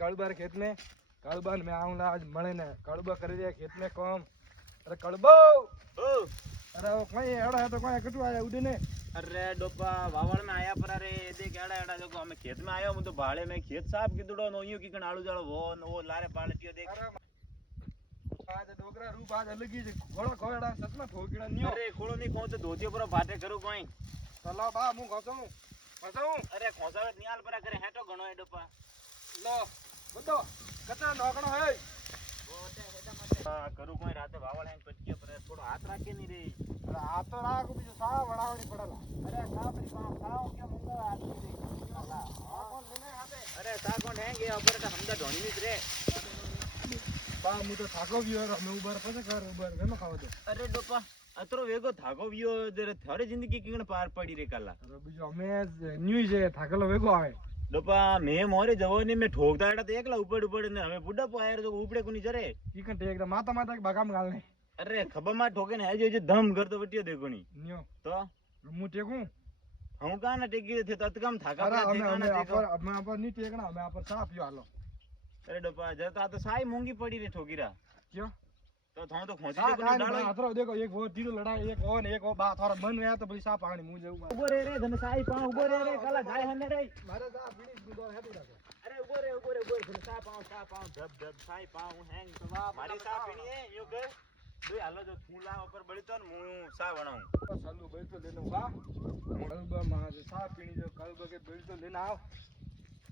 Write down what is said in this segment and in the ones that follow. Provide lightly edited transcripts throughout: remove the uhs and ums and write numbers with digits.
कालूबा रे खेत में कालूबा मैं आऊंगा आज मळे ने कालूबा कर दिया खेत में काम अरे कालूबा ओ अरे वो कोई एड़ा है तो कोई कटू आया उडे ने अरे डोपा वावड़ में आया पर अरे देख एड़ा एड़ा जो हमें खेत में आयो हूं तो भाड़े में खेत साफ कीधड़ो नो यूं की कण आलू जाळो वो लारे पालटियो देख आज डोकरा रूप आज अलग ही घोड़ा घोड़ा सच में ठोकड़ा नहीं अरे खोलो नहीं कोण तो धोतियो पर भाटे करू कोई चलो बा मु घसू अरे खोसावे नियाल पर करे हेटो घणो है डोपा लो बतो कतना नोकणो है करू कोई राते वावड़ है पटके पर थोड़ो हाथ राखे नहीं रे अरे हाथ तो राख बीजो सा वडावणी पड़ेला अरे सा परी साओ क्या मंगा हाथ रे अल्लाह कौन लेने आते अरे सा कोण हैंगे ऊपर हमदा ढोनी नहीं रे बा मु तो थाको भी और मैं ऊपर पसे कर ऊपर में खावा दे अरे डोपा अतरो वेगो थाको वियो जरे थारे जिंदगी किगण पार पड़ी रे काला अरे बीजो हमें न्यूज़ है थाकलो वेगो आवे डोपा मैं मोरे जवानी में ठोकदा एटा तो एकला ऊपर ऊपर ने हमें बुड्ढा पायर जो ऊपड़े कोनी जरे ई कंटे एकदम माता माता के बागाम गालने अरे खबर में ठोके ने है जो दम कर तो बटियो देखो नी न्यो तो मु टेकू हम का ना टेकी थे तो अतकम थाका अरे पर देखा ना देखो मैं पर नहीं टेकना मैं पर साफ पियो हालो अरे डोपा जता तो साई मूंगी पड़ी रे ठोकीरा क्यों तो थां तो खोची सा को डालो अतरो देखो एक वो तीरो लड़ाई एक और ने एक वो बा थोड़ा बन गया तो बड़ी साफ पानी मुंह जेऊ उबो रे धन साई पा उबो रे काला जाय हने रे मारे सा बीड़ी गुदो है तो रखो अरे उबो रे धन सा पाऊं धब धब साई पाऊं हैंग तो मारी सा पीनी है यो कर दो हालो जो फूला ऊपर बड़ी तो मु सा बनाऊं सालू बेल तो लेनो बा कलबा मा जो सा पीनी जो कलबा के बेल तो लेना आओ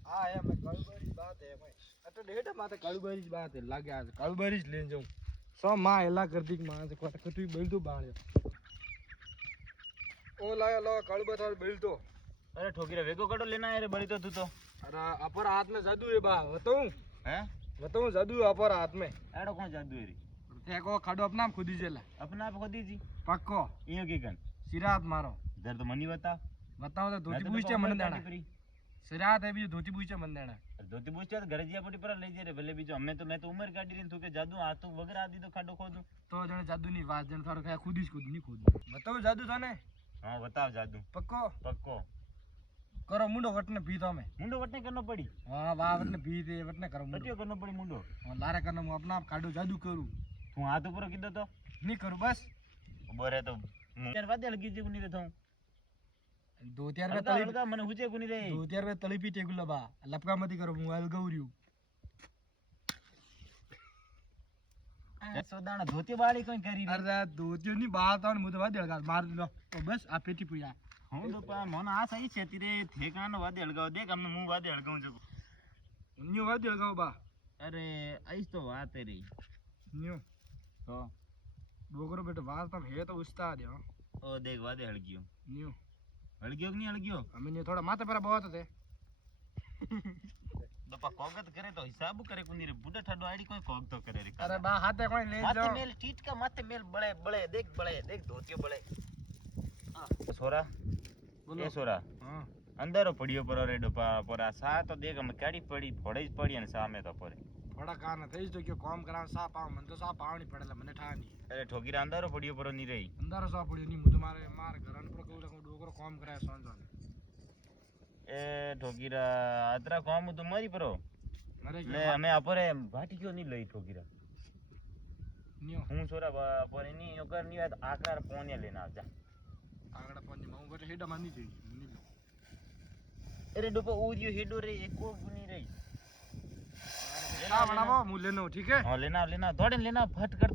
आ है मैं कलबरी बात है मैं अतो डेटा माते कलबरी बात है लागे आज कलबरी ले जाऊं सो मां एला कर दी मां से कोट कतुई बेल तो बाळ्यो ओ लाया लो कलबा थार बेल तो अरे ठोकीरा वेगो कटो लेना है रे बड़ी तो तू तो अरे अपर हाथ में जादू है बा बताऊं हैं बताऊं जादू अपर हाथ में एड़ो कौन जादू है रे देखो खाडो अपना आप खुदी जेला अपना आप खुद जी पक्को इयो की कन सिरात मारो इधर तो मनी बता बताओ तो धोती पूछते मन देना सिरात है भी धोती पूछते मन देना धोती पूछते तो घर जिया पटी पर ले जे रे भले बीजो हमें तो मैं तो उम्र काटी रे तू के जादू हाथ तो वगैरह आदि तो खाडो खोदू तो जने जादू नहीं वास जने थारो खुद ही नहीं खुद बताओ जादू थाने हां बताओ जादू पक्को पक्को करो मुंडो वटने पी तो में मुंडो वटने करनो पड़ी हां वाह वटने पी दे वटने करो मुंडो पटियो करनो पड़ी मुंडो हां लारे करनो मु अपना आप काडो जादू करू तू हाथ ऊपर कीधो तो नहीं करू बस बोरे तो मुंडन वादे लगी जे कुनी रे तो 2-4 पे तली का मन हुजे कुनी रे 2-4 पे तली पी टेगुला बा लपका मती करो मोबाइल गौरियू सोदाना धोती बाड़ी कोई करी रे अरे धोतियो नहीं बात और मु तो वादे लगा मार लो तो बस आ पेटी पुया हूं तो पा मन आ सही छेती रे ठेकान वादे लगाओ देख हमने मुंह वादे लगाऊं जको न्यू वादे लगाओ बा अरे ऐस तो बात है रे न्यू तो बोकरो बेटा वास तो है तो उस्ताद है ओ देख वादे हड़गियो न्यू हड़गियो कि नहीं हड़गियो हमें ने थोड़ा माथे पर बहुत थे दपा कोगत करे तो हिसाब करे कुनी रे बुढ़ा ठडो आड़ी कोई कोग तो करे रे अरे बा हाथे कोई ले माथे जाओ मेल टीट का माथे मेल बड़े देख धोतियो बड़े सोरा बोलो ए सोरा हां अंदर पड़ियो पर रे डपा पर आ सा तो देख हम काड़ी पड़ी फोड़े જ पड़ी અને સામે તો પરે थोड़ा कान थे तो क्यों काम करा सा पाव मन तो सा पाव नहीं पड़ेला मने ठा नहीं अरे ठोकीरा अंदर पड़ियो पर नहीं रही अंदर सा पड़ियो नहीं मु तुम्हारे मार घरन पर को डोकरो काम कराय सोन सोन ए ठोकीरा अतरा काम तो मरी परो अरे ले हमें अपरे भाटी क्यों नहीं लई ठोकीरा नियो हूं सोरा अपरे नहीं ओकर नहीं आकार पोनिया लेना जा आगड़ा पन्नी मु बटे हेडा मानी थी अरे डोपा ओरियो हेडो रे एको गुनी रे लेना बनावो मु लेनो ठीक है हां लेना दौड़े लेना फट कर